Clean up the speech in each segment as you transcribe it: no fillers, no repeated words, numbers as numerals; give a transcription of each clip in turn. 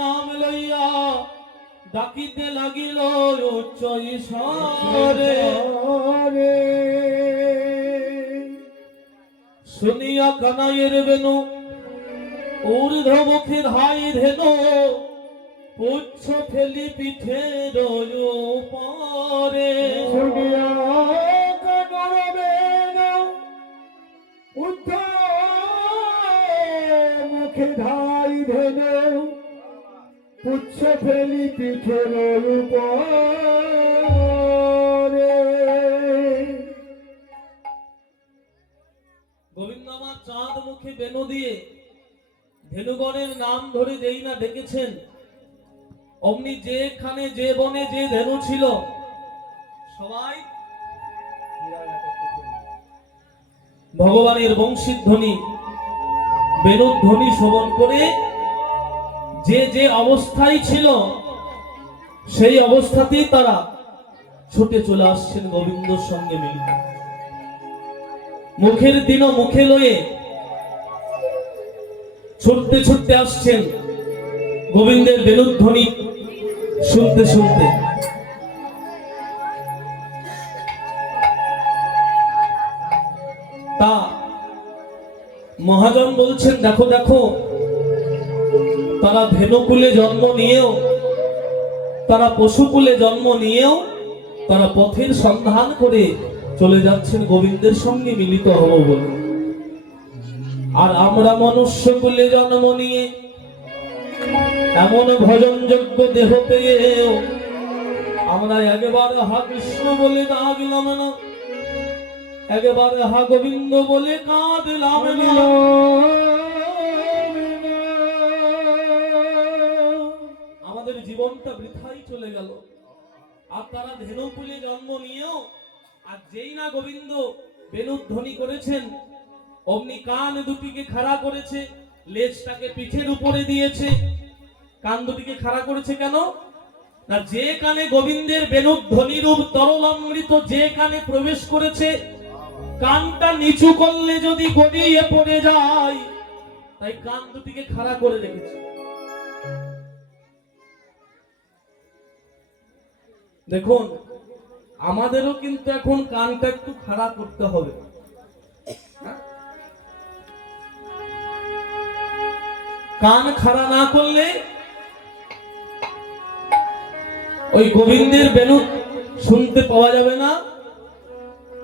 নাম লইয়া ডাকিতে লাগিল উচ্চ ঈশ্বরে। শুনিয়া কানাইয়ের বেনু ঊর্ধ্বমুখী ধাই ধেনু পুচ্ছ ফেলি পিঠের উপরে। শুনিয়া কানাইয়ের বেনু ঊর্ধ্বমুখী ধাই ধেনু পুচ্ছ ফেলি পিঠের উপরে। গোবিন্দ আমার চাঁদ মুখে বেনু দিয়ে ধেনুগণের নাম ধরে যেই না ডেকেছেন, অমনি যেখানে যে বনে যে ধেনু ছিল সবাই ভগবানের বংশীর ধ্বনি বেনুর ধ্বনি শ্রবণ করে যে যে অবস্থায় ছিল সেই অবস্থাতেই তারা ছুটে চলে আসছেন গোবিন্দর সঙ্গে মিলিত। মুখের দিন মুখে লয়ে ছুটতে ছুটতে আসছেন গোবিন্দের বেনুর ধ্বনি শুনতে শুনতে। তা মহাজন বলছেন, দেখো দেখো, তারা ধেনুকুলে জন্ম নিয়েও, তারা পশুকুলে জন্ম নিয়েও তারা পথের সন্ধান করে চলে যাচ্ছেন গোবিন্দের সঙ্গে মিলিত হব বলে। আর আমরা মনুষ্যকুলে জন্ম নিয়ে এমন ভজনযোগ্য দেহ পেয়েও আমরা একবার হা কৃষ্ণ বলে ডাকলাম না, একবার হা গোবিন্দ বলে কাঁদলাম না। আমাদের জীবনটা বৃথাই চলে গেল। আর তারা ধেনুকুলে জন্ম নিয়েও আর যেই না গোবিন্দ বেনুর ধ্বনি করেছেন, অমনি কান দুটিকে খাড়া করেছে, লেজটাকে পিঠের উপরে দিয়েছে। কান দুটিকে খাড়া করেছে কেন না, যে কানে গোবিন্দের বেনুর ধ্বনি রূপ তরল অমৃত যে কানে প্রবেশ করেছে, কানটা নিচু করলে যদি গড়িয়ে পড়ে যায়, তাই কান দুটিকে খাড়া করে রেখেছে। দেখুন, আমাদেরও কিন্তু এখন কানটা একটু খাড়া করতে হবে। কান খাড়া না করলে ওই গোবিন্দের বেনু শুনতে পাওয়া যাবে না,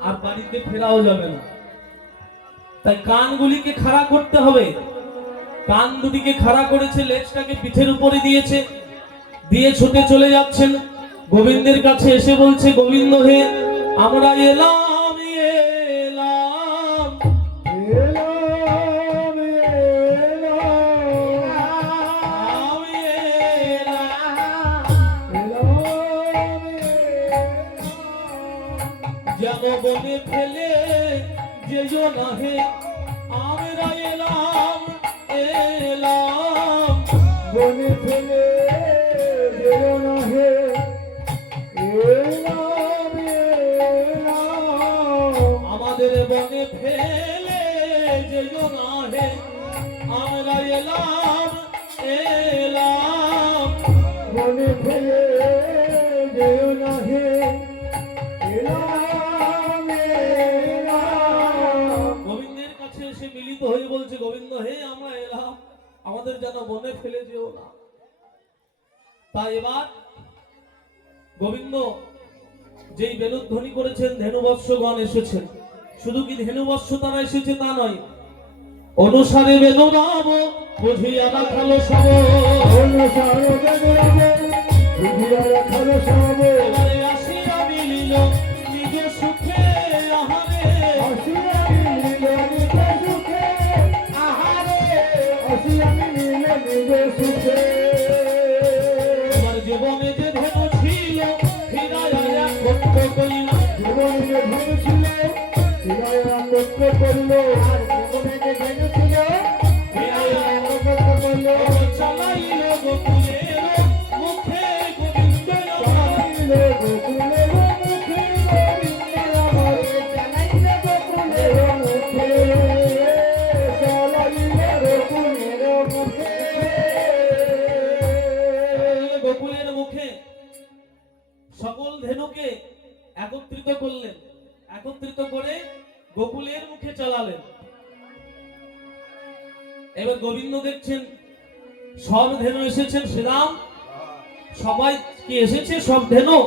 আর বাড়িতে ফেরাও যাবে না। তাই কানগুলিকে খাড়া করতে হবে। কান দুটিকে খাড়া করেছে, লেজটাকে পিঠের উপরে দিয়েছে, দিয়ে ছুটে চলে যাচ্ছেন গোবিন্দের কাছে। এসে বলছে, গোবিন্দ হে, আমরা এলাম এলাম যেন বনে ফেলে যেও না হে, আমরা এলাম এলাম বনে ফেলে যেও না হে, আমাদের বনে ফেলে যেও না হে, আমরা এলাম এলাম বনে ফেলে যেও না হে, গোবিন্দের কাছে এসে মিলিত হয়ে বলছে, গোবিন্দ হে, আমরা এলাম, আমাদের যেন বনে ফেলে যেও না। তাই এবার গোবিন্দ যেই বেনুর ধ্বনি করেছেন, ধেনুবৎসগণ এসেছেন। শুধু কি ধেনুবৎস তারা এসেছে তা নয়, অনুসারে বেনু নাম বুঝিয়া রাখালো সব, অনুসারে বেনু নাম বুঝিয়া রাখালো সব, আসিয়া মিলিল নিজে সুখে আহারে, আসিয়া মিলিল নিজে সুখে আহারে, আসিয়া মিলিল নিজে সুখে। তোমার জীবনে যে ধেনু ছিল ফিরাইয়া কর্ত করিল, জীবনে যে ধেনু ছিল ফিরাইয়া কর্ত করিল, আর জীবনে যে ধেনু ছিল ফিরাইয়া কর্ত করিল, চালাইল গোকুলের মুখে গোবিন্দ, চালাইল একত্রিত করলেন, একত্রিত করে গোকুলের মুখে চালালেন। এবার গোবিন্দ দেখছেন সব ধেনু এসেছেন, শ্রীরাম সবাই কি এসেছে? সব ধেনু।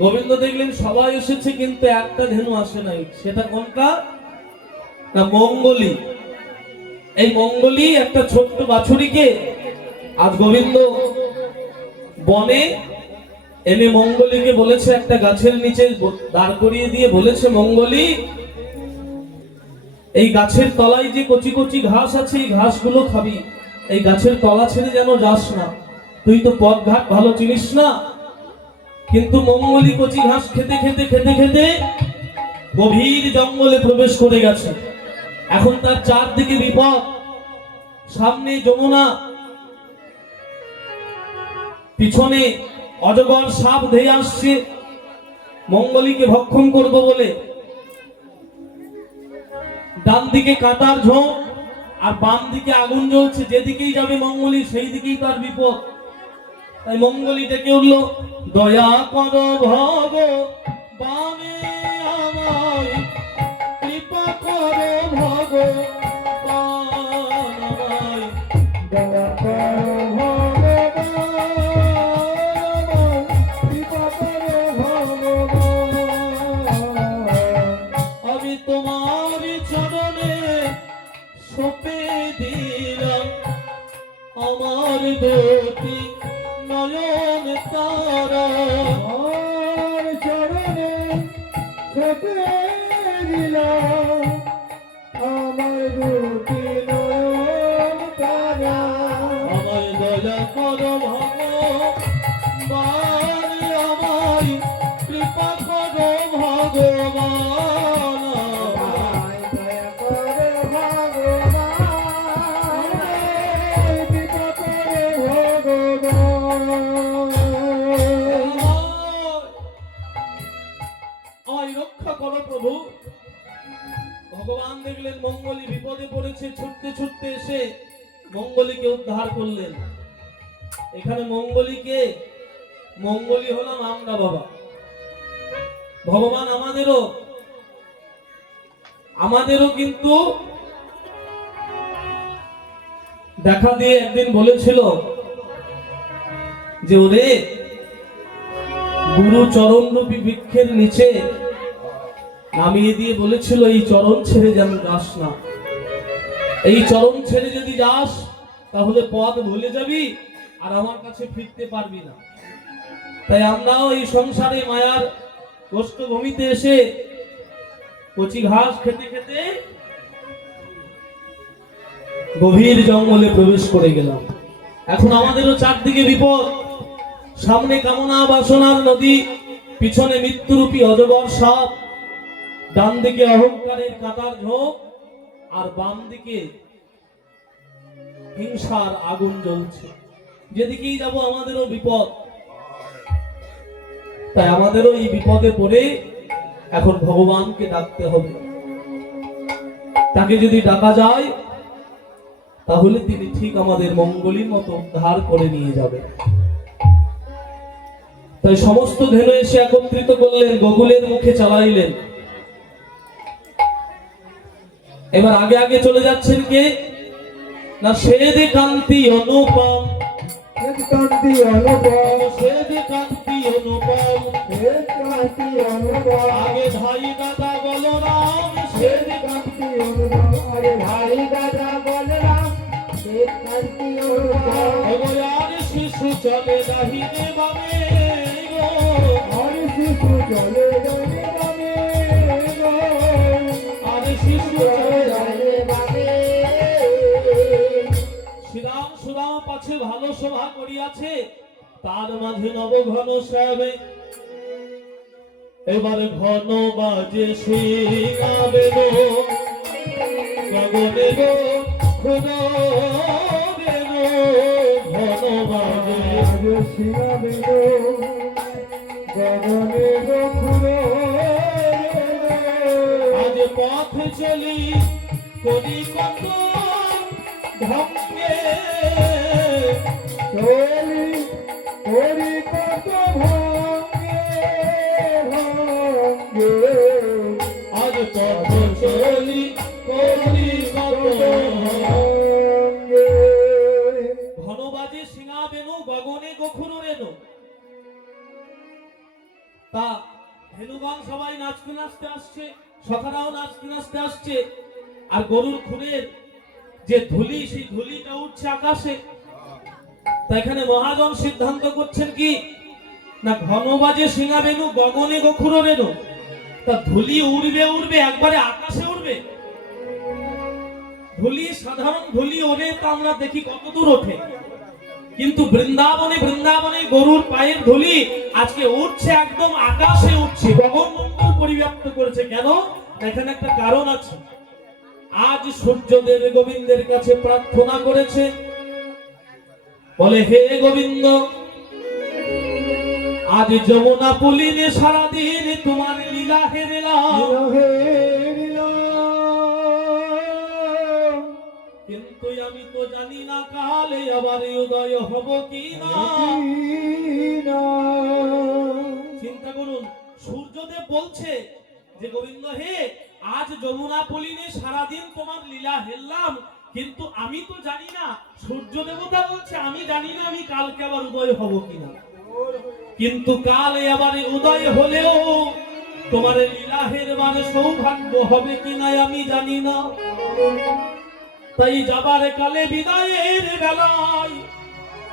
গোবিন্দ দেখলেন সবাই এসেছে, কিন্তু একটা ধেনু আসে নাই। সেটা কোনটা? না, মঙ্গলী। এই মঙ্গলী একটা ছোট্ট বাছুরিকে আজ গোবিন্দ বনে এনে মঙ্গলীকে বলেছে, একটা গাছের নিচে দাঁড় করিয়ে দিয়ে বলেছে, মঙ্গলী এই গাছের তলায় যে কচি কচি ঘাস আছে, এই ঘাসগুলো খাবি, এই গাছের তলা ছেড়ে যেন যাস না, তুই তো পথ ঘাট ভালো চিনিস না। কিন্তু মঙ্গলী কচি ঘাস খেতে খেতে খেতে খেতে গভীর জঙ্গলে প্রবেশ করে গেছে। এখন তার চারদিকে বিপদ, সামনে যমুনা, পিছনে অজগর সাপ ধেয়ে আসছে মঙ্গলীকে ভক্ষণ করব বলে। ডান দিকে কাঁটার ঝোঁক আর বাম দিকে আগুন জ্বলছে, যেদিকেই যাবে মঙ্গলী সেই দিকেই তার বিপদ। তাই মঙ্গলী ডেকে উঠল, দয়া কর ভগবানে আমায়, কৃপা কর ভগবান আমায়, দয়া করো ভগবান, কৃপা করো ভগবান। আমি তোমার চরণে সঁপে দিলাম আমার দুটি নয়ন তারা। আমার চরণে সঁপে দিলাম আমার দুটি নয়ন তারা। আমায় দয়া করো ভগবান আমায়, কৃপা করো ভগবান আমায়। দয়া করো ভগবান, কৃপা করো ভগবান। আমায় রক্ষা করো প্রভু। ভগবান দেখলেন মঙ্গলী বিপদে পড়েছে, ছুটতে ছুটতে এসে মঙ্গলীকে উদ্ধার করলেন। এখানে মঙ্গলীকে, মঙ্গলী হলাম আমরা বাবা। ভগবান আমাদেরও কিন্তু দেখা দিয়ে একদিন বলেছিল যে, ওরে গুরু চরণ রূপী বৃক্ষের নিচে নামিয়ে দিয়ে বলেছিল, এই চরণ ছেড়ে যেন যাস না, এই চরণ ছেড়ে যদি যাস তাহলে পথ ভুলে যাবি আর আমার কাছে ফিরতে পারবি না। তাই আমরাও এই সংসারে মায়ার কষ্টভূমিতে এসে কচি ঘাস খেতে খেতে গভীর জঙ্গলে প্রবেশ করে গেলাম। এখন আমাদেরও চারদিকে বিপদ, সামনে কামনা বাসনার নদী, পিছনে মৃত্যুরূপী অজগর সাপ, ডান দিকে অহংকারের কাঁটার ঝোঁক আর বাম দিকে হিংসার আগুন জ্বলছে। যেদিকেই যাব আমাদেরও বিপদ। তাই আমাদেরও এই বিপদে পড়ে এখন ভগবানকে ডাকতে হবে। তাকে যদি ডাকা যায় তাহলে তিনি ঠিক আমাদের মঙ্গলীর মতো উদ্ধার করে নিয়ে যাবে। তাই সমস্ত ধেনু এসে একত্রিত করলেন, গোকুলের মুখে চালাইলেন। এবার আগে আগে চলে যাচ্ছেন কে? না, শ্বেত কান্তি অনুপম, কান্তি অনুপম, শ্বেত কান্তি অনুপম, কান্তি অনুপম। আগে ভাই দাদা বলরাম, শ্বেত কান্তি অনুপম, আরে ভাই দাদা বলরাম, কান্তি অনুপম। আর শিশু চলে দাহিনে বামে গো, আর শিশু চলে যাবে বামে গো, আর শিশু চলে যাবে বামে। শ্রীরাম সুরাম পাছে ভালো সভা করিয়াছে, তার মাঝে নবঘন শ্রাবে। এবার ঘন বাজে সিংহাবে গো, গগনে গো খুদবে গো, ঘন বাজে শিরাবে গো, গগনে গো খুঁড়ো। আজ পথ চলি করি কত ভঙ্গে, চলি করি কত ভঙ্গে ভঙ্গে। সিংহাবেনু গগনে গখুর রেণু। তা ধেনুগণ সবাই নাচতে নাচতে আসছে, সখারাও নাচতে নাচতে আসছে, আর গরুর খুরের যে ধুলি, সেই ধুলিটা উঠছে আকাশে। তা এখানে মহাজন সিদ্ধান্ত করছেন কি না, ঘনবাজে সিংহাবেনু গগনে গখুর রেণু। তা ধুলি উড়বে উড়বে, একবারে আকাশে উড়বে। ধুলি, সাধারণ ধুলি ওড়ে তো আমরা দেখি কত দূর ওঠে, কিন্তু বৃন্দাবনে বৃন্দাবনে গরুর পায়ের ধুলি আজকে উঠছে, একদম আকাশে উঠছে, গগনমণ্ডল পরিব্যাপ্ত করেছে। কেন? এখানে একটা কারণ আছে। আজ সূর্যদেব গোবিন্দের কাছে প্রার্থনা করেছে, বলে হে গোবিন্দ, আজ যমুনা পুলিনে সারাদিন তোমার লীলা হেরেলাম, কিন্তু আমি তো জানি না কালে আবার উদয় হব কি না। চিন্তা করুন, সূর্যদেব বলছে যে গোবিন্দ হে, আজ যমুনা পুলিনে সারাদিন তোমার লীলা হেরলাম, কিন্তু আমি তো জানি না। সূর্য দেবতা বলছে আমি জানি না আমি কালকে আবার উদয় হব কিনা, কিন্তু কালে আবার উদয় হলেও তোমার লীলা হেরবার সৌভাগ্য হবে কিনা আমি জানি না। তাই যাবার কালে বিদায়ের বেলায়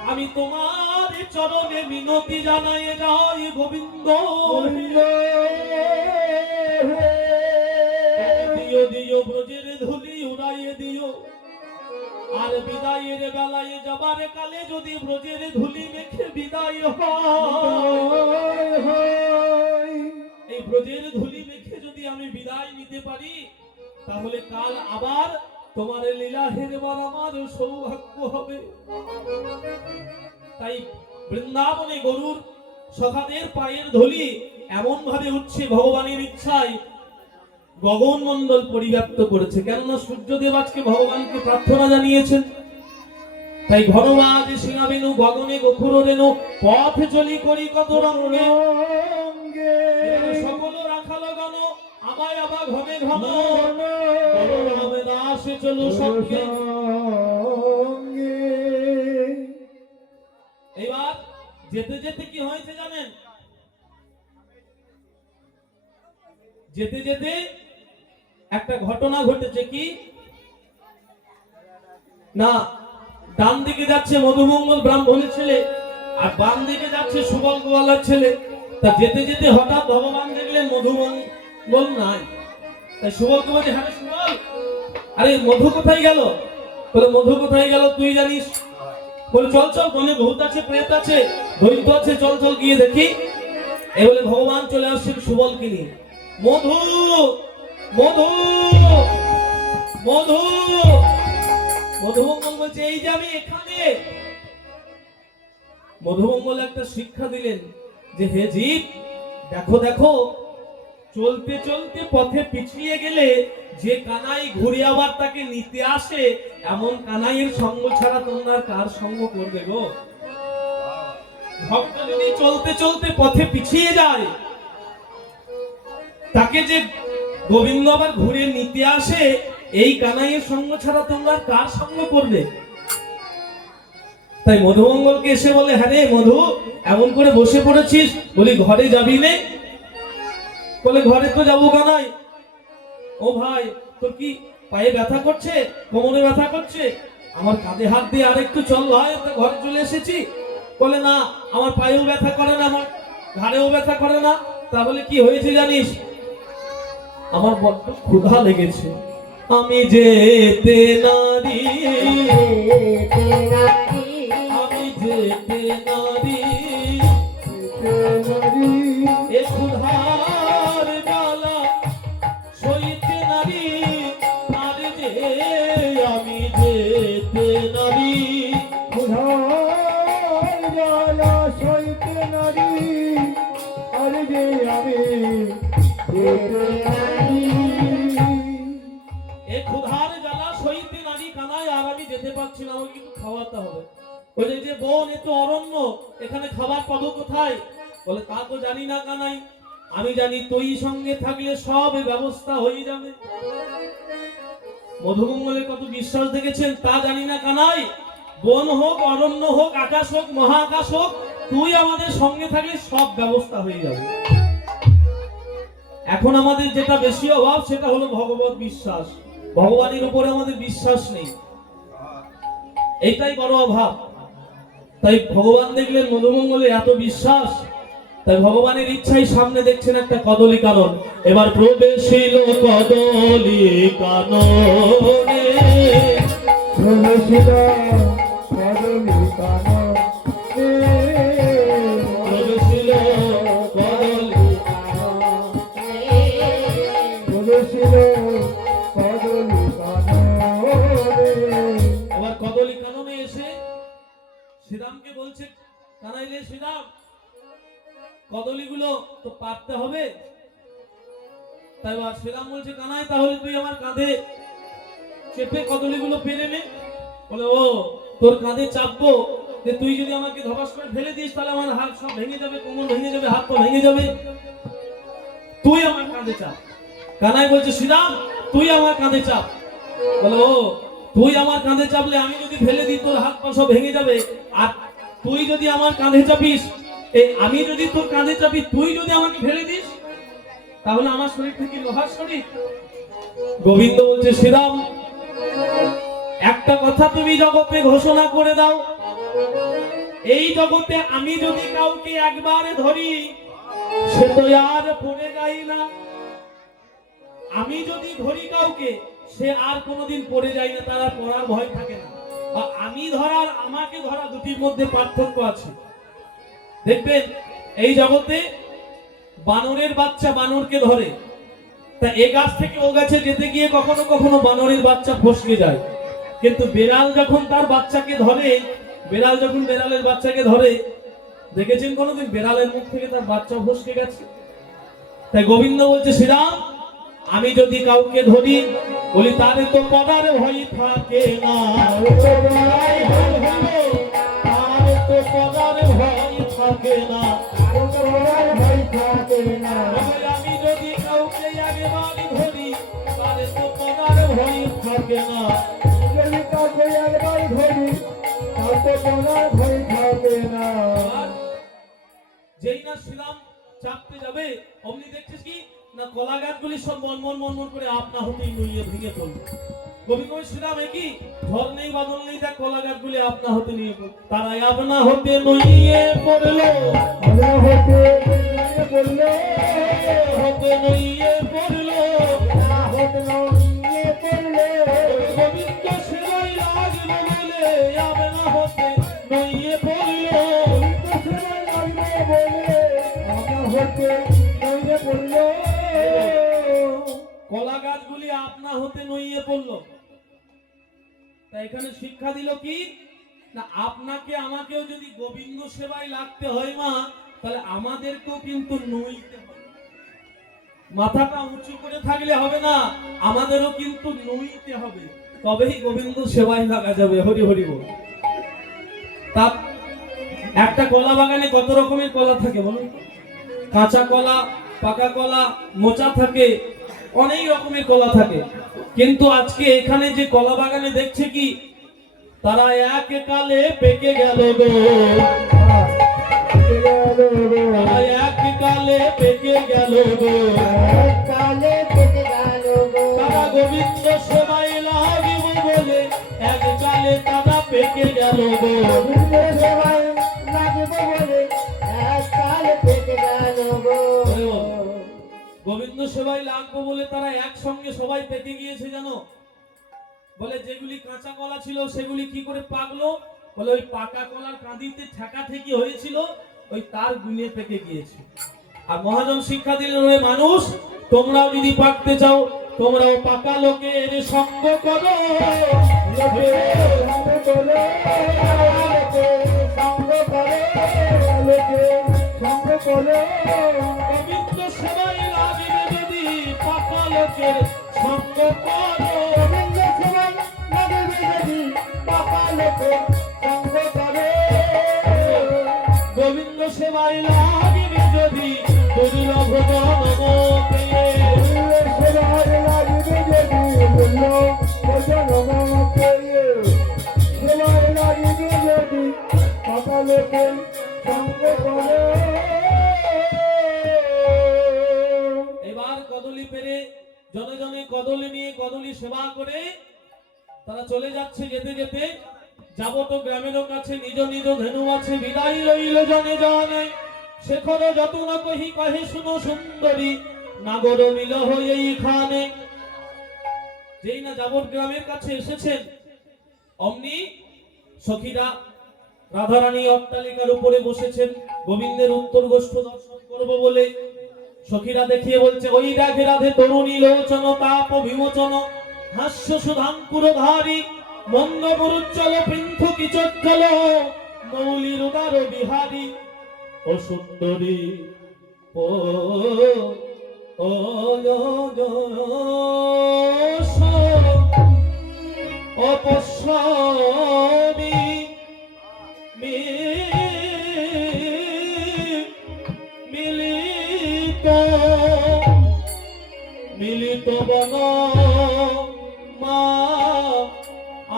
আমি তোমার চরণে মিনতি জানাই যাই গোবিন্দ, দিও দিও ব্রজের ধুলি উড়াইয়ে দিও। আর বিদায়ের বেলায় যাবার কালে যদি ব্রজের ধুলি মেখে বিদায় হয়, এই ব্রজের ধুলি মেখে যদি আমি বিদায় নিতে পারি, তাহলে কাল আবার তোমার লীলা হেরবার আমার সৌভাগ্য হবে। তাই বৃন্দাবনে গরুর সখাদের পায়ের ধুলি এমন ভাবে উঠছে, ভগবানের ইচ্ছায় গগনমণ্ডল পরিব্যাপ্ত করেছে। কেননা সূর্যদেব আজকে ভগবানকে প্রার্থনা জানিয়েছেন। তাই ঘনবাজ সিংহাবেনু গগনে গখুর রেণু, পথ চলি করি কত রঙ্গে, সকল রাখাল গণ আমায় আবা ঘনে ঘন, হবে দাসে চলো সঙ্গে। এবার যেতে যেতে কি হয়েছে জানেন? যেতে যেতে একটা ঘটনা ঘটেছে। কি না, ডান দিকে যাচ্ছে মধুমঙ্গল ব্রাহ্মণের ছেলে, আর বাম দিকে যাচ্ছে সুবল গোয়ালার ছেলে। তা যেতে যেতে হঠাৎ ভগবান দেখলেন মধুমঙ্গল নাই। তাই সুবলকে বলছে, হ্যাঁ সুবল, আরে মধু কোথায় গেল? বলে মধু কোথায় গেল তুই জানিস? বলে চল চল, বনে ভূত আছে, প্রেত আছে, দৈত্য আছে, চল চল গিয়ে দেখি। এই বলে ভগবান চলে আসছেন সুবলকে নিয়ে। মধু মধু মধু, মধুমঙ্গল বলছে এই যে আমি এখানে। মধুমঙ্গল একটা শিক্ষা দিলেন যে হে জীব, দেখো দেখো, চলতে চলতে পথে পিছিয়ে গেলে যে কানাই ঘুরে আবার তাকে নিতে আসে, এমন কানাইয়ের সঙ্গ ছাড়া তোমরা কার সঙ্গ করবে গো? ভক্ত যদি চলতে চলতে পথে পিছিয়ে যায়, তাকে যে গোবিন্দ আবার ঘুরে নিতে আসে, এই কানাইয়ের সঙ্গ ছাড়া তোমরা কার সঙ্গ করবে? তাই মধুমঙ্গলকে এসে বলে, হ্যাঁ রে মধু, এমন করে বসে পড়েছিস, বলি ঘরে যাবি নে? বলে ঘরে তো যাবো কানাই। ও ভাই, তোর কি পায়ে ব্যথা করছে, কোমরে ব্যথা করছে? আমার কাঁধে হাত দিয়ে আরেকটু চল ভাই, আমরা ঘরে চলে এসেছি। বলে না, আমার পায়েও ব্যথা করে না, আমার ঘাড়েও ব্যথা করে না। তাহলে কি হয়েছে জানিস? আমার বড্ড ক্ষুধা লেগেছে, আমি যেতে নারী, আমি যেতে নারী, এ ক্ষুধার জ্বালা সইতে নারী, আর যে আমি যেতে নারী, ক্ষুধার জ্বালা সইতে নারী, আর যে আমি যেতে নারী। এই ক্ষুধার জ্বালা সইতে নারী কানাই, আর আমি যেতে পারছি না, আমাকে কিন্তু খাওয়াতে হবে। বলে যে বোন, এ তো অরণ্য, এখানে খাবার পাবো কোথায়? বলে তা তো জানি না কানাই, আমি জানি তুই সঙ্গে থাকলে সব ব্যবস্থা হয়ে যাবে। মধুমঙ্গলের কত বিশ্বাস দেখেছেন তা জানি না কানাই, বন হোক, অরণ্য হোক, আকাশ হোক, মহাকাশ হোক, তুই আমাদের সঙ্গে থাকলে সব ব্যবস্থা হয়ে যাবে। এখন আমাদের যেটা বেশি অভাব সেটা হলো ভগবত বিশ্বাস। ভগবানের উপরে আমাদের বিশ্বাস নেই, এইটাই বড় অভাব। তাই ভগবান দেখলেন মধুমঙ্গলে এত বিশ্বাস, তাই ভগবানের ইচ্ছাই সামনে দেখছেন একটা কদলী কানন। এবার প্রবেশিল কদলী কাননে, প্রবেশিল কদলী কাননে, প্রবেশিল কদলী প্রবেশিল কদলী কাননে। এবার কদলী কাননে এসে শ্রীরামকে বলছে, কানাইলে শ্রীরাম, কদলীগুলো তো পাততে হবে। তাই এবার শ্রীরাম বলছে, কানাই তাহলে তুই আমার কাঁধে চেপে কদলীগুলো পেরে নে। বলে, ও তোর কাঁধে চাপবো, যে তুই যদি আমাকে ধপাস করে ফেলে দিস তাহলে আমার হাত সব ভেঙে যাবে, কোমর ভেঙে যাবে, হাত পা ভেঙে যাবে, তুই আমার কাঁধে চাপ। কানাই বলছে, শ্রীরাম তুই আমার কাঁধে চাপ। বলে, ও তুই আমার কাঁধে চাপলে আমি যদি ফেলে দিই তোর হাত পা সব ভেঙে যাবে, আর তুই যদি আমার কাঁধে চাপিস, আমি যদি তোর কাঁধে চাপি, তুই যদি আমাকে ফেলে দিস, তাহলে আমার শরীর থেকে লোহার শরীর। গোবিন্দ বলছে, শ্রীরাম একটা কথা তুমি জগতে ঘোষণা করে দাও, এই জগতে আমি যদি কাউকে একবার ধরি সে তো আর পড়ে যায় না। আমি যদি ধরি কাউকে সে আর কোনোদিন পড়ে যায় না, তার আর পড়ার ভয় থাকে না। বা আমি ধরার আমাকে ধরা দুটির মধ্যে পার্থক্য আছে। দেখবেন এই জগতে বানরের বাচ্চা বানরকে ধরে, তা এ গাছ থেকে ও গাছে যেতে গিয়ে কখনো কখনো বানরের বাচ্চা ফসকে যায়। কিন্তু বেড়াল যখন তার বাচ্চাকে ধরে, বেড়াল যখন বেড়ালের বাচ্চাকে ধরে, দেখেছেন কোনোদিন বেড়ালের মুখ থেকে তার বাচ্চা ফসকে গেছে? তাই গোবিন্দ বলছে, শ্রীরাম আমি যদি কাউকে ধরি বলি তারে তো পড়ার ভয় থাকে না, তারে তো পড়ার ভয় থাকে না, আমি যদি কাউকে একবার ধরি তারে তো পড়ার ভয় থাকে না। যেই না শ্রীরাম চাপতে যাবে অমনি দেখছিস কি না কলা গাছগুলি সব মনমন মনমন করে আপনা হতেই নুইয়ে ভেঙে পড়লো। গোবিন্দ শ্রীরাম একই ঝড় নেই বাদল নেই, দেখ কলা গাছগুলি আপনা হতে নিয়ে পড়লো, তারাই আপনা হতে নুইয়ে পড়লো, হতে নুইয়ে পড়লো, গোবিন্দ সেবাই লাগবে বলে আপনা হতে নুইয়ে পড়লো, কলা গাছগুলি আপনা হতে নইয়ে পড়লো। তাই এখানে শিক্ষা দিল কি না, আপনাকে আমাকেও যদি গোবিন্দ সেবায় লাগতে হয় মা, তাহলে আমাদেরকেও কিন্তু নইতে হবে। মাথাটা উঁচু করে থাকলে হবে না, আমাদেরও কিন্তু নইতে হবে, তবেই গোবিন্দ সেবায় লাগা যাবে। হরি হরি বল। তা একটা কলা বাগানে কত রকমের কলা থাকে বলুন? কাঁচা কলা, পাকা কলা, মোচা থাকে, অনেক রকমের কলা থাকে। কিন্তু আজকে এখানে যে কলা বাগানে দেখছে কি, তারা এক কালে পেকে গেল গো, তারা এক কালে পেকে গেল গো, তারা গোবিন্দ সেবায় লাগিব বলে এক কালে তারা পেকে গেল গো, গোবিন্দ সেবায় লাগবো বলে তারা একসঙ্গে সবাই পেকে গিয়েছে জানো। বলে যেগুলি কাঁচা কলা ছিল সেগুলি কি করে পাকলো? বলে ওই পাকা কলার কাঁদিতে ঠেকা ঠেকি হয়েছিল, ওই তার গুণে পেকে গিয়েছে। আর মহাজন শিক্ষা দিলেন, ওই মানুষ তোমরাও যদি পাকতে চাও তোমরাও পাকা লোকের সঙ্গ করো, গোবিন্দ সেবায় লাগবে যদি পাকা লোকের সঙ্গ করো, গোবিন্দ সেবায় লাগবে যদি দুর্লভ জনম পেয়ে, লোকে সঙ্গ করে। এবার কদলি পেরে জনে জনে কদলি নিয়ে কদলি সেবা করে তারা চলে যাচ্ছে। যেতে যেতে যাবত গ্রামের কাছে নিজ নিজ ধেনু আছে বিদায় লইল জনে জনে। শেখর যত না কহি কহে শুনো সুন্দরী নাগর মিল হয়ে এইখানে। যেই না যাবত গ্রামের কাছে এসেছেন অমনি সখীরা রাধারানী অট্টালিকার উপরে বসেছেন গোবিন্দের উত্তর গোষ্ঠ দর্শন করব বলে। সখীরা দেখিয়ে বলছে ওই রাধে রাধে তরুণী লোচন তাপ বিমোচন হাস্য সুধাঙ্কুর ধারী মন্দ মরুজ্জ্বল পৃথ কিচজ্জ্বল মৌলির উদার বিহারী ও সুন্দরী ও ও অপস্বামী মিলিত মিলিত বন মা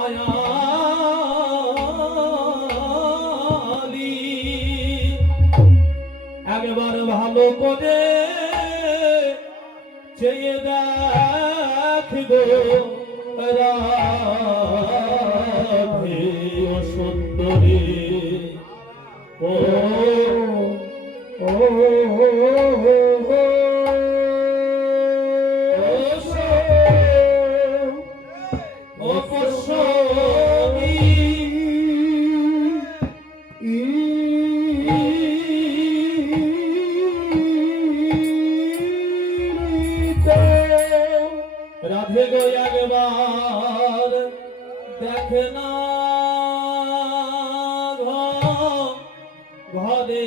আয়ালি। একবার ভালো করে চেয়ে দেখো রাধে ও সুন্দরী ও ও অপস্বামী রাধে গো একবার দেখে না ঘরে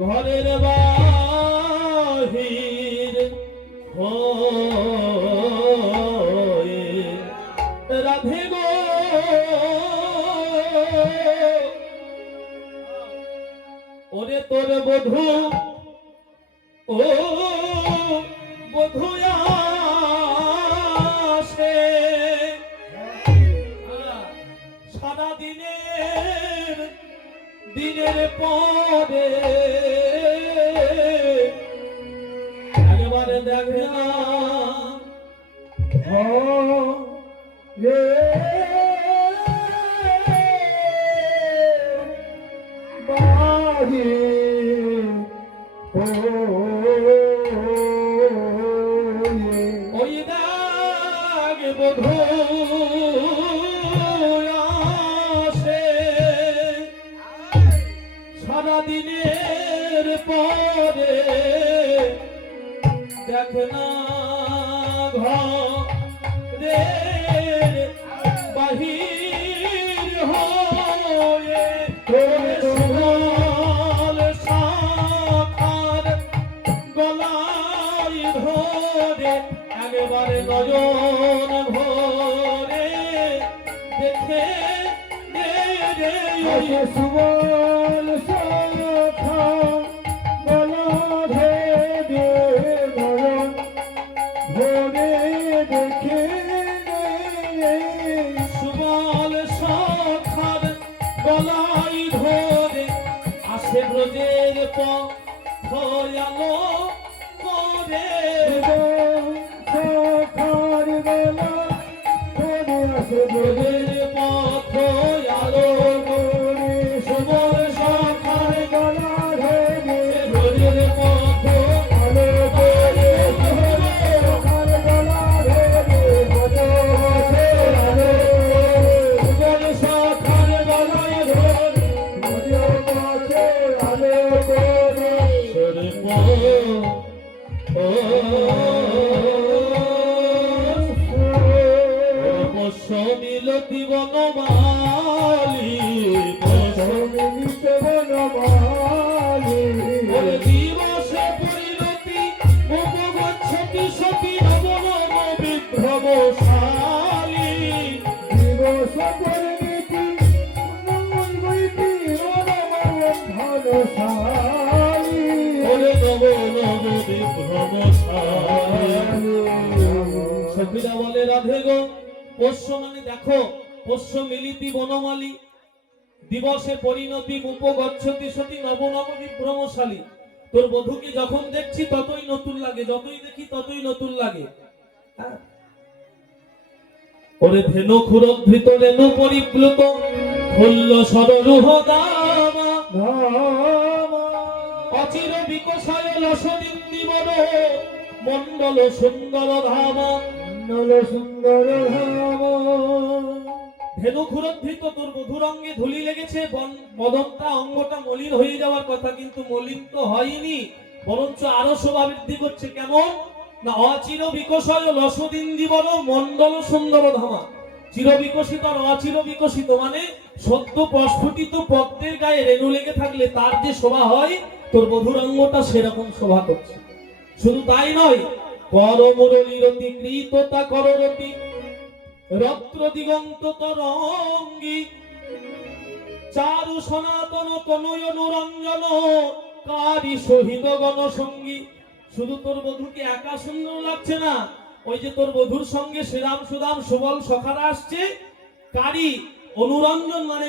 ঘরের বাহির হয়ে রাধে গো ওরে তোর বধূ ও বধূ আসে সারা দিনের পরে একবারে দেখে না রে বাহি ওই দাগ বধূ আসে সারা দিনের পরে দেখে না ঘরের বাহির হয়ে সোনাল শাখার গলায় ধরে একবারে নয়ন ভরে দেখে সুবল শাখা গলা ধরে নয়ন ভরে দেখে সুবল শাখার গলায় ধরে আসে ব্রজের পথ আলো করে শাখার গলা ধরে আসে ব্রজের পথ আলো করে সুবল শাখার গলা ধরে ব্রজের পথ আলো করে শাখার গলা ধরে বজে আলো সুবল শাখার গলায় ধরে বজে আলো করে মিলতি বনমালী দিবসে পরিণতি উপগচ্ছতি সতী নব নব বিভ্রমশালী দিবস পরিণতি মঙ্গলময়ী ভালোশালী ওরে নব নব বিভ্রমশালী। সখীরা বলে রাধে গো পোষ্য মানে দেখো পোষ্য মিলিতি বনমালী দিবসে পরিণতি উপগচ্ছতি সতী নব নব বিভ্রমশালী। তোর বধূকে যখন দেখছি ততই নতুন লাগে, যতই দেখি ততই নতুন লাগে। হ্যাঁ? ওরে ধেনু ক্ষুরধৃত রেণু পরিপ্লুত ফুল্ল সররুহ দামা অচির বিকশায় লসদিন্দি বড় মণ্ডল সুন্দর ধামা। মণ্ডল সুন্দর ধামা। ধেনু ক্ষুরধৃত তোর বধুর অঙ্গে ধুলি লেগেছে, বদনটা অঙ্গটা মলিন হয়ে যাওয়ার কথা, কিন্তু মলিন তো হয়নি, বরঞ্চ আরো শোভা বৃদ্ধি করছে। কেমন না অচির বিকশায় লসদিন্দি বড় মণ্ডল সুন্দর ধামা। চির বিকশিত আর অচির বিকশিত মানে সদ্য প্রস্ফুটিত পদ্মের গায়ে রেণু লেগে থাকলে তার যে শোভা হয়, তোর বধুর অঙ্গটা সেরকম শোভা করছে। শুধু তাই নয়, কর মুরলীরতি কৃততা কররতি রত্র দিগন্ত তরঙ্গী চারু সনাতন তনয় অনুরঞ্জন কারি শহীদ গণসঙ্গী। শুধু তোর বধূকে একা সুন্দর লাগছে না, ওই যে তোর বধূর সঙ্গে শ্রীরাম সুদাম সুবল সখারা আসছে, কারি অনুরঞ্জন মানে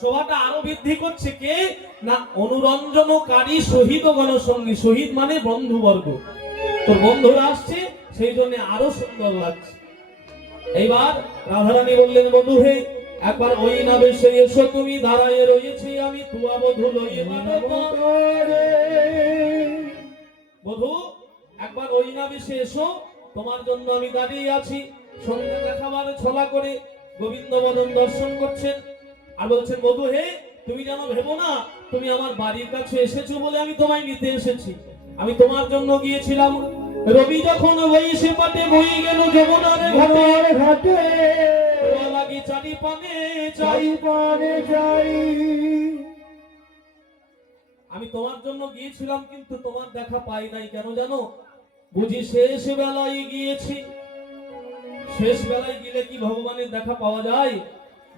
শোভাটা আরো বৃদ্ধি করছে। কে না অনুরঞ্জনকারী শহীদ গণসঙ্গী, শহীদ মানে বন্ধুবর্গ, তোর বন্ধুরা আসছে সেই জন্য আরো সুন্দর লাগছে। এইবার রাধারানী বললেন, বধূ হে একবার ওই নাবেশে এসো তুমি, দাঁড়ায়ে রয়েছি আমি তুয়া বধূ লইয়ে বধূ একবার ওই নাবেশে এসো, তোমার জন্য আমি দাঁড়িয়ে আছি। সঙ্গে দেখাবার ছলা করে গোবিন্দ বদন দর্শন করছেন আর বলছেন, বধূ হে তুমি যেন ভেবো না তুমি আমার বাড়ির কাছে এসেছো বলে আমি তোমায় নিতে এসেছি। আমি তোমার জন্য গিয়েছিলাম, রবি যখন বইসে পাটে বই গেল যমুনার ঘাটে লাগি চারি পানে চাই পানে যাই। আমি তোমার জন্য গিয়েছিলাম কিন্তু তোমার দেখা পাই নাই। কেন জানো? বুঝি শেষ বেলায় গিয়েছি। শেষ বেলায় গেলে কি ভগবানের দেখা পাওয়া যায়?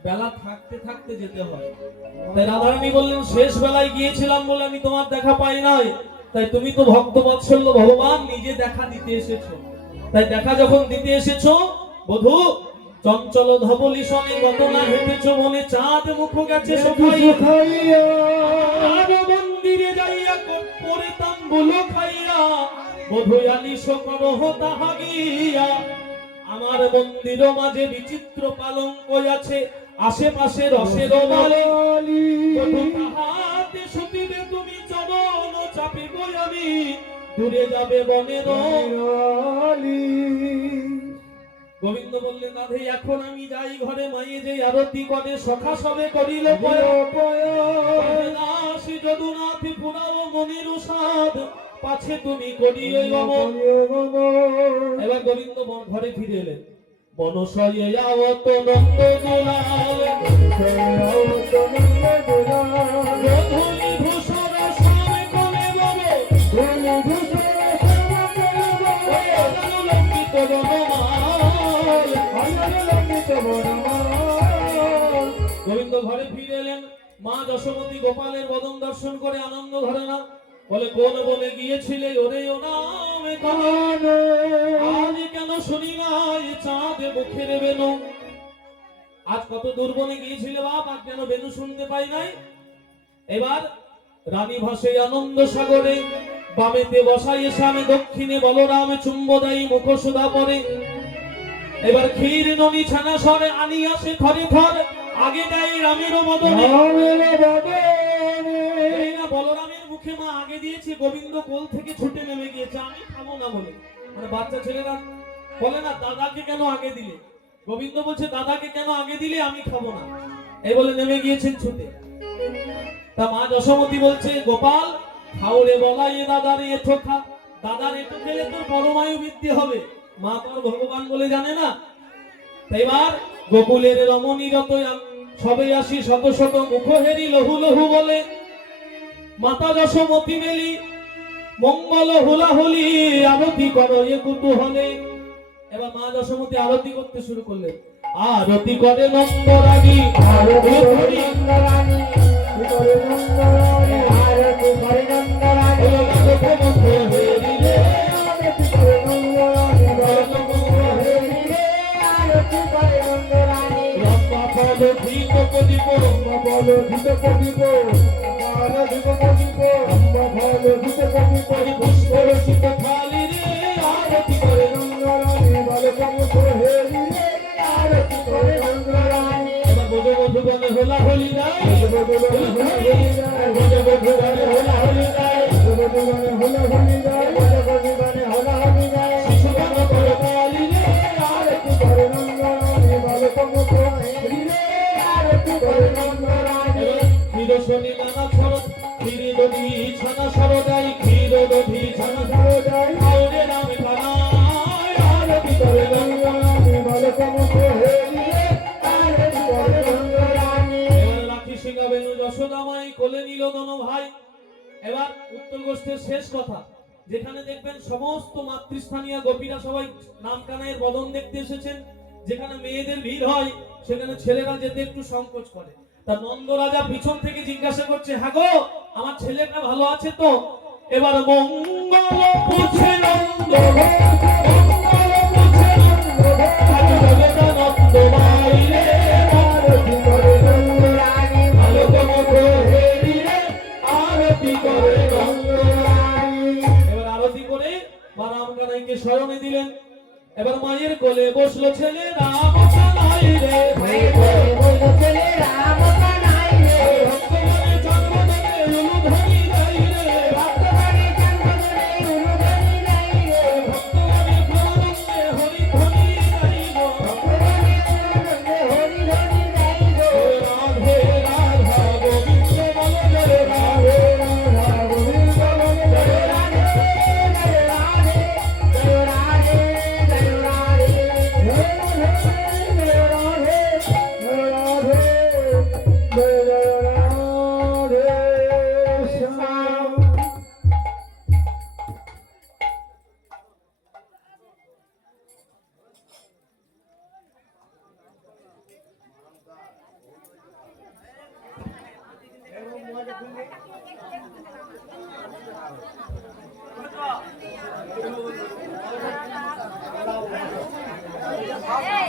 বেলা থাকতে থাকতে যেতে হয়। তাই রাধারানী বললেন, শেষ বেলায় গিয়েছিলাম বলে আমি তোমার দেখা পাই নাই। তাই তুমি তো ভক্ত বৎসল্য ভগবান, নিজে দেখা দিতে এসেছো। তাই দেখা যখন দিতে এসেছো, বধূ চঞ্চল ধবলি সনে গত না হেঁটেছো মনে, চাঁদ মুখ গেছে শুকাইয়া আর মন্দিরে যাইয়া করে তাম্বুলো খাইয়া বধূ আলিশ করহ তাহা গিয়া। আমার মন্দির মাঝে বিচিত্র পালঙ্ক আছে, আশেপাশে রসের বালি তাহাতে সতিবে তুমি চরণ চাপিব আমি, দূরে যাবে বনের আলি। গোবিন্দ বললেন, রাধে এখন আমি যাই ঘরে, মায়ে যে আরতি করে সখা সবে করিল পয়াসি যদুনাথ পুরাও মনির সাধ পাছে তুমি করিয়ে গমন। এবার গোবিন্দ ঘরে ফিরে এলেন। বনশয়ে যাওত নন্দ দুলাল ধুলি ধূসর শ্যাম কোলে বলে লঙ্কিত গোবিন্দ ঘরে ফিরে এলেন। মা যশোমতী গোপালের বদন দর্শন করে আনন্দ ধরে না, বলে কোন বলে গিয়েছিলে ওরে ও নামে আজ কেন শুনি না চাঁদ মুখের বেনু? আজ কত দূর বনে গিয়েছিলে বাপ, আজ কেন বেনু শুনতে পাই নাই? এবার রানী ভাসে আনন্দ সাগরে, বামেতে বসাই সামে দক্ষিণে বলরাম চুম্বদায়ী মুখ সুধা পরে। এবার ক্ষীর ননি ছানা সরে আনি আসে থরে থর, আগে দেয় রামের মদনে। বলরামের মুখে মা আগে দিয়েছে, গোবিন্দ কোল থেকে ছুটে নেমে গিয়েছে আমি খাবো না বলে। মানে বাচ্চা ছেলেরা বলে না দাদাকে কেন আগে দিলে, গোবিন্দ বলছে দাদাকে কেন আগে দিলে, আমি খাবো না, এই বলে নেমে গিয়েছেন ছুটে। তা মা যশোমতী বলছে, গোপাল খাওরে বলাই দাদার এঠো খা, দাদার এঠো খেলে তোর পরমায়ু বৃদ্ধি হবে। মা তোর ভগবান বলে জানে না। এবার গোকুলের রমণী যত সবে আসি শত শত মুখ হেরি লহু লহু বলে, মাতা যশোমতী মেলি মঙ্গল হুলাহুলি আরতি করো এ কুতূহলে। এবার মা যশোমতী আরতি করতে শুরু করলেন। আরতি করে নন্দরানী আরতি করে নন্দরানী আরতি করে নন্দরানী আরতি করে নন্দরানী ধূপ প্রদীপ বলো ধূপ প্রদীপ আমার ধূপ প্রদীপ বলো ধূপ প্রদীপ পুষ্প রচিত থালি রে আরতি করে রঙ্গরানী বলো কমুখ হেরি রে আরতি করে রঙ্গরানী এবার বোঝো মধুবনে হোলা হোলি গায় বদবদন হলি যায় বোঝো মধুবনে হোলা হোলি গায় বদবদন হলি যায় বদবদন হলি যায় শিশুগান করে কালি রে আরতি করে রঙ্গরানী বলো কমুখ হেরি রে আরতি করে রঙ্গরানী ক্ষীর শনি নানা ছড় ক্ষীর দধি ছানা সরদাই ক্ষীর দধি ছানা সরদাই আউরে নাম কানায় আরতি করে রঙ্গরানী বলো কমুখ হেরি রে আরতি করে রঙ্গরানী এবার রাখি সিংহা বেনু যশোদামাই কোলে নিল দোনো ভাই। এবার উত্তর গোষ্ঠীর শেষ কথা, যেখানে দেখবেন সমস্ত মাতৃস্থানীয় গোপীরা সবাই নাম কানাইয়ের বদন দেখতে এসেছেন। যেখানে মেয়েদের ভিড় হয় সেখানে ছেলেরা যেতে একটু সংকোচ করে। তা নন্দ রাজা পিছন থেকে জিজ্ঞাসা করছে, হ্যাঁ গো আমার ছেলেটা ভালো আছে তো? এবার মঙ্গল পুছে নন্দ মঙ্গল পুছে নন্দ আজ জগতা নন্দ বাইরে আরতি করে রঙ্গরানী ভালো তোমাকে হেরি রে আরতি করে রঙ্গরানী এবার আরতি করে মা রাম কানাইকে শরণে দিলেন। এবার মায়ের কোলে বসলো ছেলে রাম কানাই রে মায়ের কোলে বসলো ছেলে রাম কানাই রে ভক্তগণে জন্মদানে উলুধ্বনি গাই রে ভক্তগণে জন্মদানে উলুধ্বনি গাই রে ভক্তগণে প্রেমানন্দে হরিধ্বনি গাই গো ভক্তগণে আনন্দে হরিধ্বনি গাই গো রাধে রাধা গোবিন্দ বল জয় রাধে রাধা গোবিন্দ বল জয় রাধে জয় রাধে জয় রাধে জয় রাধে জয় রাধে জয় রাধে জয় রাধে শ্যাম Hey,